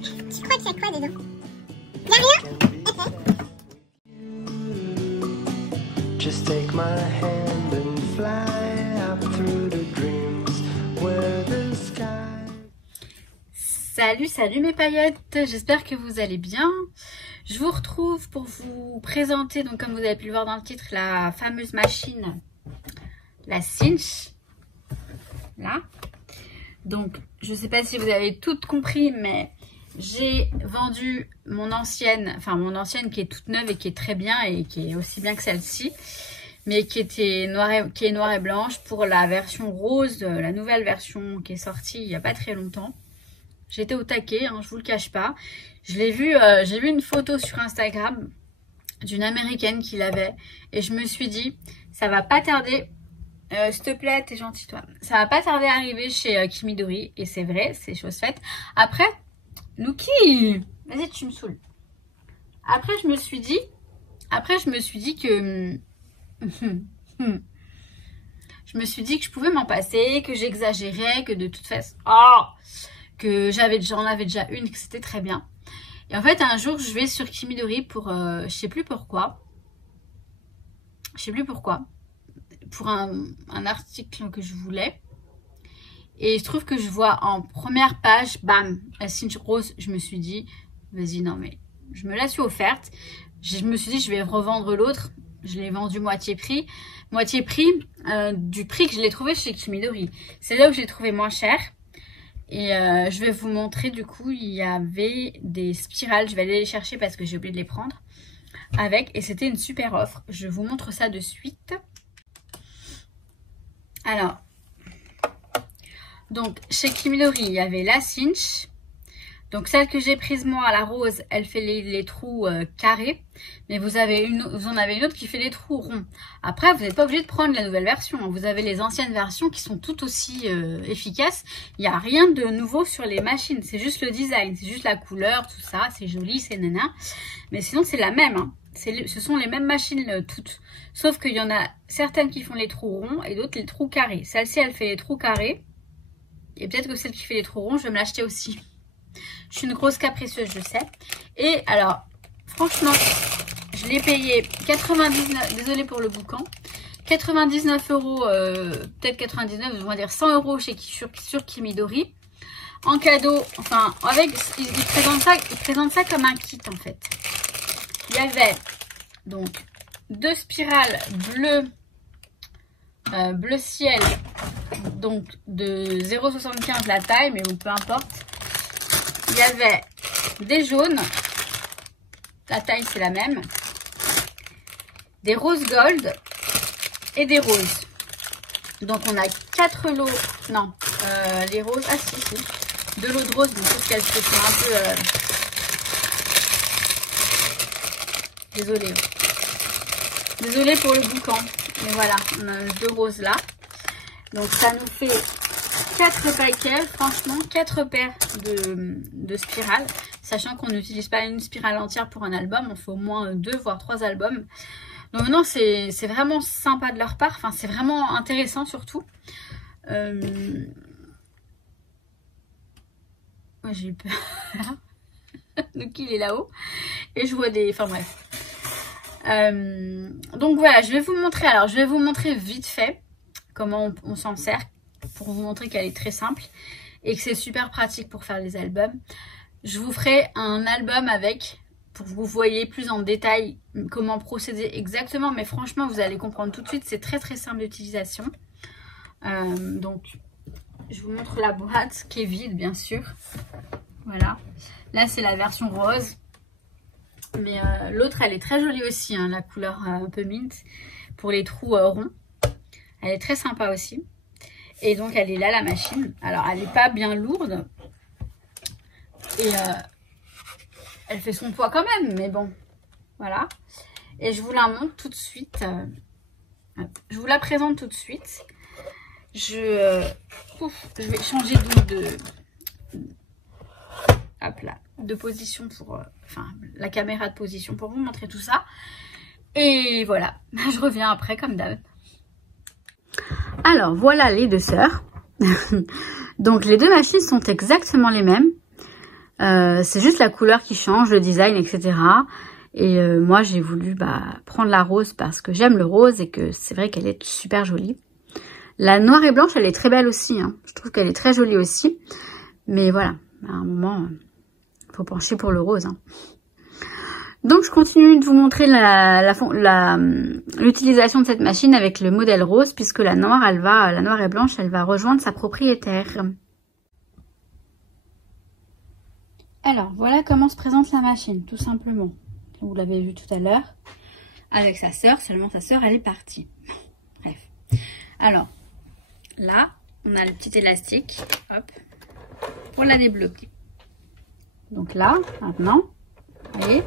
Tu crois qu'il y a quoi dedans? Y'a rien? Just take my hand and fly up through the dreams where the sky... Salut mes paillettes, j'espère que vous allez bien. Je vous retrouve pour vous présenter, donc comme vous avez pu le voir dans le titre, la fameuse machine, la Cinch. Là. Donc, je sais pas si vous avez tout compris, mais j'ai vendu mon ancienne qui est toute neuve et qui est très bien et qui est aussi bien que celle-ci, mais qui est noire et blanche, pour la version rose, la nouvelle version qui est sortie il n'y a pas très longtemps. J'étais au taquet, hein, je vous le cache pas. Je l'ai vu, j'ai vu une photo sur Instagram d'une américaine qui l'avait et je me suis dit, ça va pas tarder. S'il te plaît, t'es gentil toi. Ça va pas tarder à arriver chez Kimidori. Et c'est vrai, c'est chose faite. Après, Nuki, vas-y, tu me saoules. Après, je me suis dit que... je me suis dit que je pouvais m'en passer, que j'exagérais, que de toute façon... Oh, que j'en avais déjà une, que c'était très bien. Et en fait, un jour, je vais sur Kimidori pour... je sais plus pourquoi. Pour un article que je voulais. Et il se trouve que je vois en première page, bam, la Cinch rose. Je me suis dit, vas-y, non mais, je me la suis offerte. Je me suis dit, je vais revendre l'autre. Je l'ai vendu moitié prix du prix que je l'ai trouvé chez Kimidori. C'est là où j'ai trouvé moins cher. Et je vais vous montrer, du coup, il y avait des spirales. Je vais aller les chercher parce que j'ai oublié de les prendre. Et c'était une super offre. Je vous montre ça de suite. Alors, donc chez Kimidori, il y avait la Cinch. Donc celle que j'ai prise moi à la rose, elle fait les trous carrés. Mais vous en avez une autre qui fait les trous ronds. Après, vous n'êtes pas obligé de prendre la nouvelle version. Vous avez les anciennes versions qui sont tout aussi efficaces. Il n'y a rien de nouveau sur les machines. C'est juste le design, c'est juste la couleur, tout ça. C'est joli, c'est nana. Mais sinon, c'est la même, hein. Ce sont les mêmes machines toutes. Sauf qu'il y en a certaines qui font les trous ronds et d'autres les trous carrés. Celle-ci, elle fait les trous carrés. Et peut-être que celle qui fait les trous ronds, je vais me l'acheter aussi. Je suis une grosse capricieuse, je sais. Et alors, franchement, je l'ai payé 99... Désolée pour le boucan. 99 €, peut-être 99, on va dire 100 € sur Kimidori. En cadeau, enfin, ils présentent ça comme un kit, en fait. Il y avait donc 2 spirales bleu ciel, donc de 0,75 la taille, mais peu importe. Il y avait des jaunes, la taille c'est la même, des roses gold et des roses. Donc on a 4 lots, non, les roses, ah si, 2 lots de roses, donc sauf qu'elles se font un peu... Désolée pour le boucan. Mais voilà, on a 2 roses là. Donc ça nous fait 4 paquets, franchement, 4 paires de spirales. Sachant qu'on n'utilise pas une spirale entière pour un album, on fait au moins 2 voire 3 albums. Donc non, c'est vraiment sympa de leur part. Enfin, c'est vraiment intéressant surtout. Moi j'ai eu peur. Donc il est là-haut. Et je vois des... Enfin bref. Donc voilà, je vais vous montrer. Alors je vais vous montrer vite fait comment on s'en sert, pour vous montrer qu'elle est très simple et que c'est super pratique pour faire les albums. Je vous ferai un album pour que vous voyez plus en détail comment procéder exactement, mais franchement vous allez comprendre tout de suite, c'est très très simple d'utilisation. Donc je vous montre la boîte qui est vide bien sûr. Voilà, là c'est la version rose. Mais l'autre, elle est très jolie aussi, hein, la couleur un peu mint, pour les trous ronds. Elle est très sympa aussi. Et donc, elle est là, la machine. Alors, elle n'est pas bien lourde. Et elle fait son poids quand même, mais bon, voilà. Et je vous la montre tout de suite. Je vous la présente tout de suite. Je vais changer de position pour... la caméra de position pour vous montrer tout ça. Et voilà, je reviens après comme d'hab. Alors voilà les 2 sœurs. Donc les 2 machines sont exactement les mêmes. C'est juste la couleur qui change, le design, etc. Et moi, j'ai voulu prendre la rose parce que j'aime le rose et que c'est vrai qu'elle est super jolie. La noire et blanche, elle est très belle aussi. Hein. Je trouve qu'elle est très jolie aussi. Mais voilà, à un moment, il faut pencher pour le rose. Hein. Donc, je continue de vous montrer l'utilisation de cette machine avec le modèle rose, puisque la noire et blanche, elle va rejoindre sa propriétaire. Alors, voilà comment se présente la machine, tout simplement. Vous l'avez vu tout à l'heure, avec sa sœur, seulement sa sœur, elle est partie. Bref. Alors, là, on a le petit élastique, hop, pour la débloquer. Donc là, maintenant, vous voyez,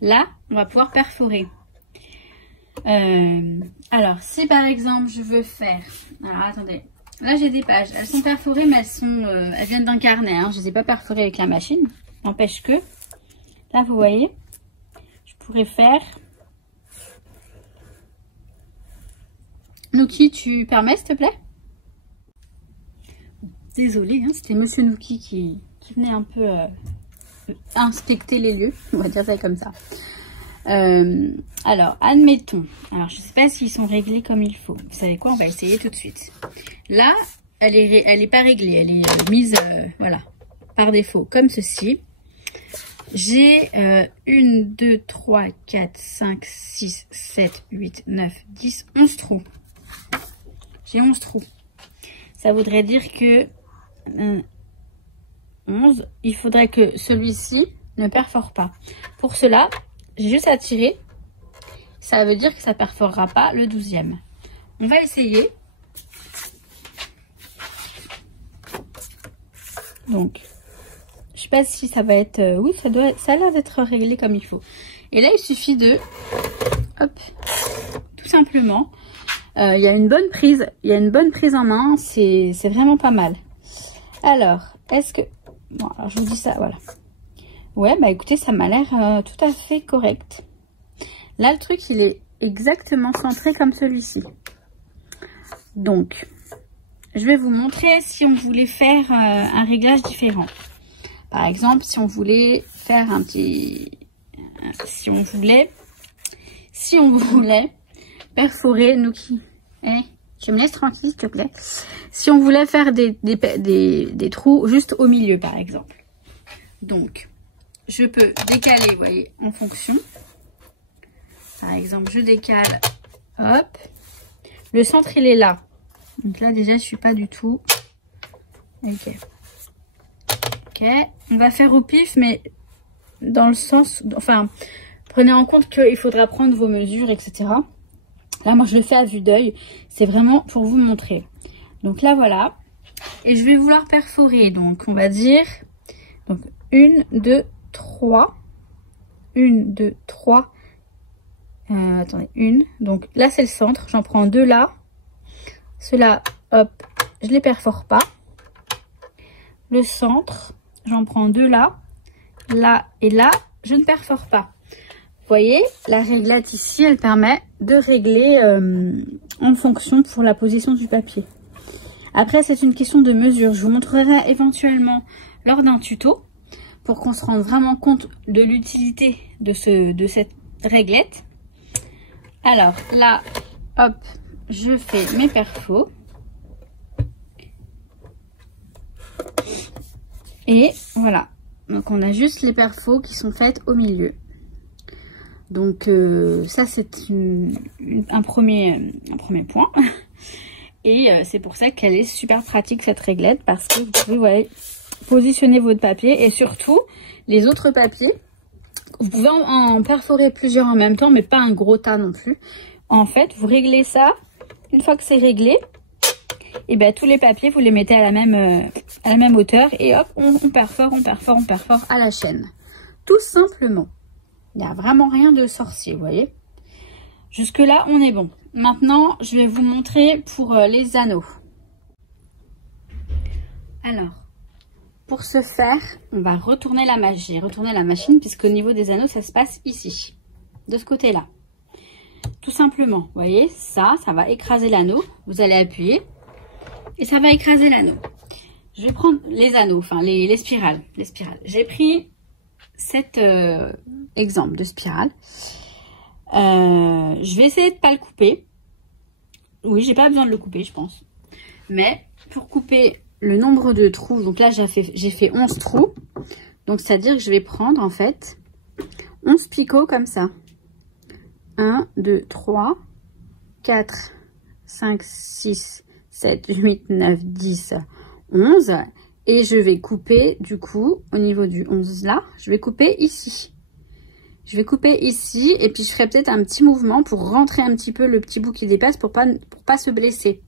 là, on va pouvoir perforer. Alors, si par exemple, je veux faire... Alors, attendez. Là, j'ai des pages. Elles sont perforées, mais elles viennent d'un carnet. Hein. Je ne les ai pas perforées avec la machine. N'empêche que, là, vous voyez, je pourrais faire... Nouki, tu permets, s'il te plaît? Désolée, hein, c'était Monsieur Nouki qui venait un peu inspecter les lieux. On va dire ça comme ça. Alors, admettons. Alors, je ne sais pas s'ils sont réglés comme il faut. Vous savez quoi? On va essayer tout de suite. Là, elle est pas réglée. Elle est mise, voilà, par défaut, comme ceci. J'ai 1, 2, 3, 4, 5, 6, 7, 8, 9, 10, 11 trous. J'ai 11 trous. Ça voudrait dire que 11, il faudrait que celui-ci ne perfore pas. Pour cela, j'ai juste à tirer. Ça veut dire que ça ne perforera pas le 12e. On va essayer. Donc, je sais pas si ça va être... oui, ça a l'air d'être réglé comme il faut. Et là, il suffit de... Hop. Tout simplement. Il y a une bonne prise. Il y a une bonne prise en main. C'est vraiment pas mal. Alors, est-ce que... Bon, alors je vous dis ça, voilà. Ouais, bah écoutez, ça m'a l'air tout à fait correct. Là, le truc, il est exactement centré comme celui-ci. Donc, je vais vous montrer si on voulait faire un réglage différent. Par exemple, si on voulait faire un petit... Si on voulait perforer, Nouki. Tu me laisses tranquille, s'il te plaît. Si on voulait faire des trous juste au milieu, par exemple. Donc, je peux décaler, vous voyez, en fonction. Par exemple, je décale, hop. Le centre, il est là. Donc là, déjà, je suis pas du tout. Ok. Ok. On va faire au pif, mais dans le sens... Enfin, prenez en compte qu'il faudra prendre vos mesures, etc. Là, moi, je le fais à vue d'œil. C'est vraiment pour vous montrer. Donc là, voilà. Et je vais vouloir perforer. Donc, on va dire... Donc, 1, 2, 3. 1, 2, 3. Attendez, 1. Donc, là, c'est le centre. J'en prends 2 là. Ceux-là, hop, je les perfore pas. Le centre, j'en prends 2 là. Là et là, je ne perfore pas. Vous voyez, la réglette ici, elle permet de régler en fonction pour la position du papier. Après, c'est une question de mesure. Je vous montrerai éventuellement lors d'un tuto pour qu'on se rende vraiment compte de l'utilité de cette réglette. Alors là, hop, je fais mes perfos. Et voilà. Donc, on a juste les perfos qui sont faites au milieu. Donc ça c'est un premier point. Et c'est pour ça qu'elle est super pratique cette réglette, parce que vous pouvez, ouais, positionner votre papier et surtout les autres papiers. Vous pouvez en perforer plusieurs en même temps, mais pas un gros tas non plus. En fait, vous réglez ça. Une fois que c'est réglé, et ben tous les papiers vous les mettez à la même hauteur et hop, on perfore à la chaîne. Tout simplement. Il n'y a vraiment rien de sorcier, vous voyez. Jusque là, on est bon. Maintenant, je vais vous montrer pour les anneaux. Alors, pour ce faire, on va retourner la machine. J'ai retourné la machine puisque au niveau des anneaux, ça se passe ici, de ce côté-là. Tout simplement, vous voyez, ça va écraser l'anneau. Vous allez appuyer et ça va écraser l'anneau. je vais prendre les anneaux, enfin les spirales. J'ai pris cet exemple de spirale. Je vais essayer de pas le couper. Oui, j'ai pas besoin de le couper, je pense. Mais pour couper le nombre de trous, donc là j'ai fait 11 trous. Donc c'est-à-dire que je vais prendre en fait 11 picots comme ça. 1, 2, 3, 4, 5, 6, 7, 8, 9, 10, 11. Et je vais couper du coup au niveau du 11 là, je vais couper ici. Je vais couper ici et puis je ferai peut-être un petit mouvement pour rentrer un petit peu le petit bout qui dépasse pour pas se blesser.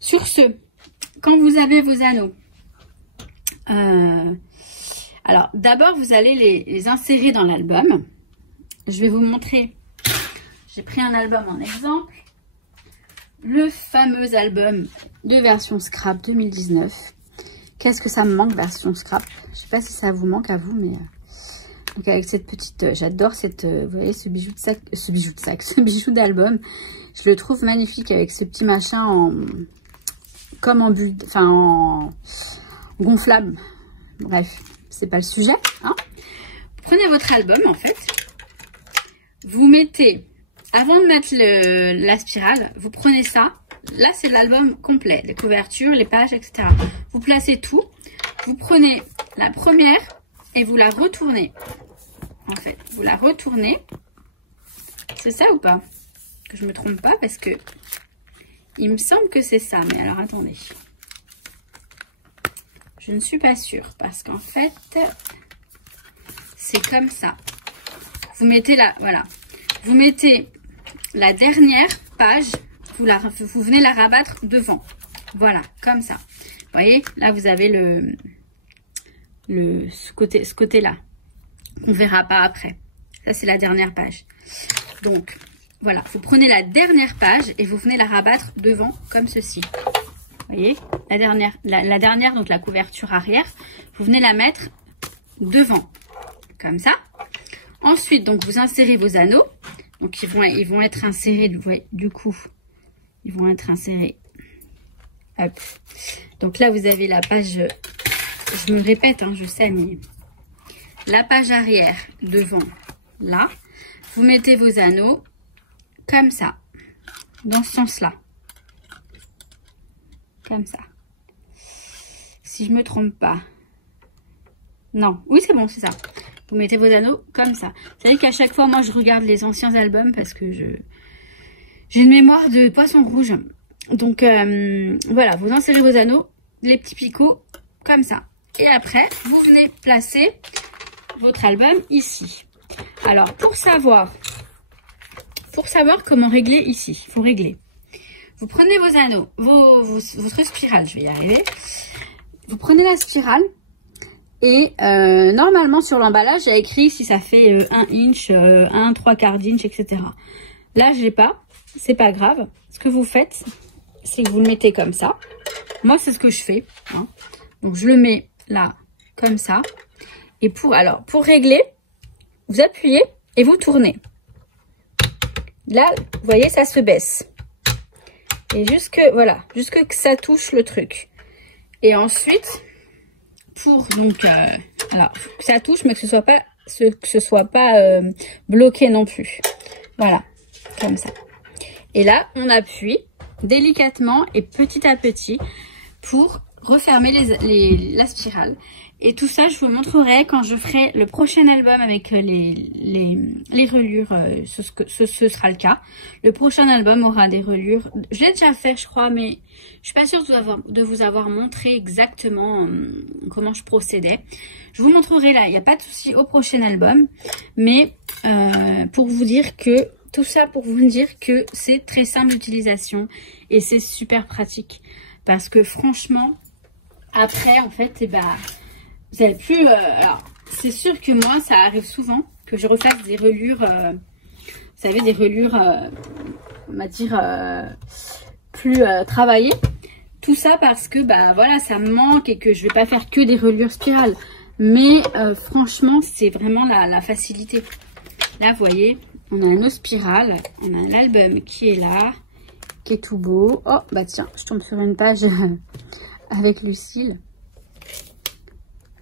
Sur ce, quand vous avez vos anneaux, alors d'abord vous allez les insérer dans l'album. Je vais vous montrer, j'ai pris un album en exemple, le fameux album de version scrap 2019. Qu'est-ce que ça me manque version scrap? Je sais pas si ça vous manque à vous, mais donc avec cette petite, j'adore cette, vous voyez ce bijou de sac, ce bijou d'album. Je le trouve magnifique avec ce petit machin comme en gonflable. Bref, c'est pas le sujet. Hein. Prenez votre album en fait, vous mettez, avant de mettre la spirale, vous prenez ça. Là, c'est l'album complet, les couvertures, les pages, etc. Vous placez tout. Vous prenez la première et vous la retournez. En fait, vous la retournez. C'est ça ou pas? Que je me trompe pas parce que il me semble que c'est ça. Mais alors, attendez. Je ne suis pas sûre parce qu'en fait, c'est comme ça. Vous mettez la, voilà. Vous mettez la dernière page. Vous venez la rabattre devant. Voilà, comme ça. Vous voyez, là, vous avez ce côté-là. On verra pas après. Ça, c'est la dernière page. Donc, voilà. Vous prenez la dernière page et vous venez la rabattre devant, comme ceci. Vous voyez, la dernière, donc la couverture arrière, vous venez la mettre devant. Comme ça. Ensuite, donc, vous insérez vos anneaux. Donc, ils vont être insérés, vous voyez, du coup... Ils vont être insérés. Hop. Donc là, vous avez la page, je me répète, hein, je sais, mais la page arrière devant, là. Vous mettez vos anneaux comme ça, dans ce sens-là. Comme ça. Si je me trompe pas. Non, oui, c'est bon, c'est ça. Vous mettez vos anneaux comme ça. Vous savez qu'à chaque fois, moi, je regarde les anciens albums parce que j'ai une mémoire de poisson rouge. Donc, voilà, vous insérez vos anneaux, les petits picots, comme ça. Et après, vous venez placer votre album ici. Alors, pour savoir comment régler ici, il faut régler. Vous prenez vos anneaux, votre spirale, je vais y arriver. Vous prenez la spirale et normalement, sur l'emballage, il y a écrit si ça fait 1 inch, 1 3/4 d'inch, etc. Là, je l'ai pas. C'est pas grave. Ce que vous faites, c'est que vous le mettez comme ça. Moi, c'est ce que je fais. Hein. Donc, je le mets là, comme ça. Et pour régler, vous appuyez et vous tournez. Là, vous voyez, ça se baisse. Et jusque que ça touche le truc. Et ensuite, alors, que ça touche, mais que ce soit pas bloqué non plus. Voilà, comme ça. Et là, on appuie délicatement et petit à petit pour refermer la spirale. Et tout ça, je vous montrerai quand je ferai le prochain album avec les reliures. Ce sera le cas. Le prochain album aura des reliures. Je l'ai déjà fait, je crois, mais je suis pas sûre de vous avoir montré exactement comment je procédais. Je vous montrerai là, il n'y a pas de souci au prochain album. Mais pour vous dire que... Tout ça pour vous dire que c'est très simple d'utilisation et c'est super pratique. Parce que franchement, après, en fait, vous n'avez plus... alors, c'est sûr que moi, ça arrive souvent que je refasse des reliures, vous savez, des reliures, on va dire, plus travaillées. Tout ça parce que, voilà, ça me manque et que je vais pas faire que des reliures spirales. Mais franchement, c'est vraiment la facilité. Là, vous voyez... On a nos spirales, on a l'album qui est là, qui est tout beau. Oh, tiens, je tombe sur une page avec Lucille.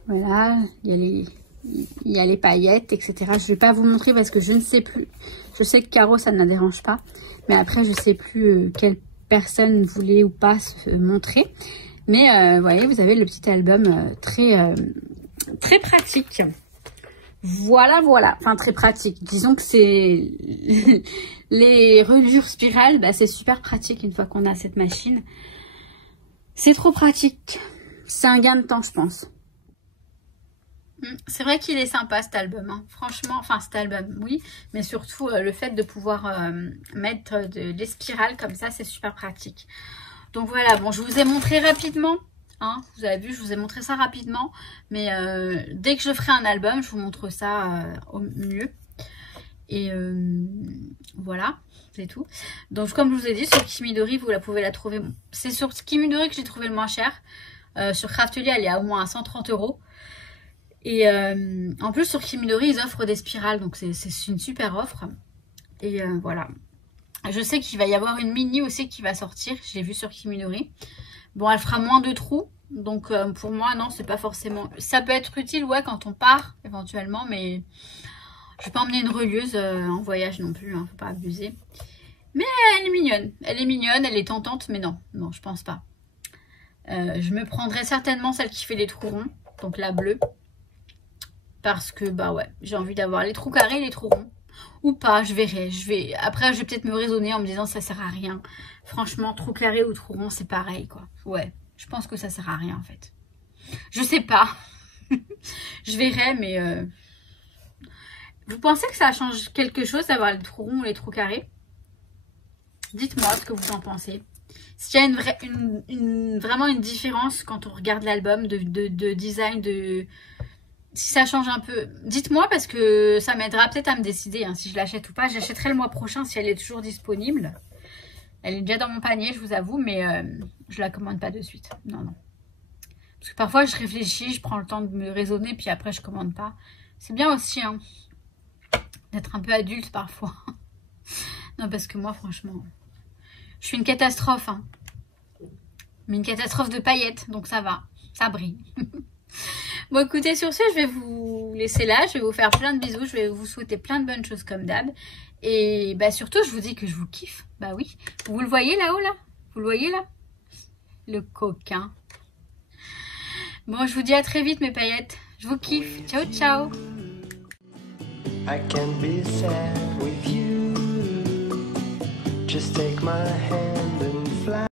Voilà, il y a les paillettes, etc. Je vais pas vous montrer parce que je ne sais plus. Je sais que Caro, ça ne la dérange pas. Mais après, je sais plus quelle personne voulait ou pas se montrer. Mais vous voyez, vous avez le petit album très pratique. Voilà, voilà. Enfin, très pratique. Disons que c'est les reliures spirales, bah, c'est super pratique une fois qu'on a cette machine. C'est trop pratique. C'est un gain de temps, je pense. C'est vrai qu'il est sympa cet album, hein. Franchement, enfin cet album, oui, mais surtout le fait de pouvoir mettre des spirales comme ça, c'est super pratique. Donc voilà, bon, je vous ai montré rapidement, hein, vous avez vu, je vous ai montré ça rapidement, mais dès que je ferai un album, je vous montre ça au mieux. Et voilà, c'est tout. Donc comme je vous ai dit, sur Kimidori, vous pouvez la trouver, c'est sur Kimidori que j'ai trouvé le moins cher. Sur Craftly, elle est à au moins à 130 €. Et en plus sur Kimidori ils offrent des spirales, donc c'est une super offre. Et voilà, je sais qu'il va y avoir une mini aussi qui va sortir, je l'ai vu sur Kimidori. Bon, elle fera moins de trous, donc pour moi non, c'est pas forcément, ça peut être utile, ouais, quand on part éventuellement, mais je vais pas emmener une relieuse en voyage non plus, hein, faut pas abuser. Mais elle est mignonne, elle est tentante, mais non, je pense pas. Je me prendrai certainement celle qui fait les trous ronds, donc la bleue. Parce que, bah ouais, j'ai envie d'avoir les trous carrés et les trous ronds. Ou pas, je verrai. Après, je vais peut-être me raisonner en me disant ça sert à rien. Franchement, trou carré ou trou rond, c'est pareil, quoi. Ouais, je pense que ça sert à rien, en fait. Je sais pas. Je verrai, mais... Vous pensez que ça change quelque chose d'avoir les trous ronds ou les trous carrés? Dites-moi ce que vous en pensez. S'il y a vraiment une différence quand on regarde l'album de design, si ça change un peu, dites-moi parce que ça m'aidera peut-être à me décider hein, si je l'achète ou pas. J'achèterai le mois prochain si elle est toujours disponible. Elle est déjà dans mon panier, je vous avoue, mais je la commande pas de suite. Non. Parce que parfois je réfléchis, je prends le temps de me raisonner, puis après je commande pas. C'est bien aussi hein, d'être un peu adulte parfois. Non, parce que moi franchement, je suis une catastrophe. Hein. Mais une catastrophe de paillettes, donc ça va, ça brille. Bon écoutez, sur ce, je vais vous laisser là, je vais vous faire plein de bisous, je vais vous souhaiter plein de bonnes choses comme d'hab. Et bah surtout, je vous dis que je vous kiffe, bah oui. Vous le voyez là-haut là? Vous le voyez là? Le coquin. Bon, je vous dis à très vite mes paillettes, je vous kiffe, ciao ciao. I can be sad with you. Just take my hand and fly.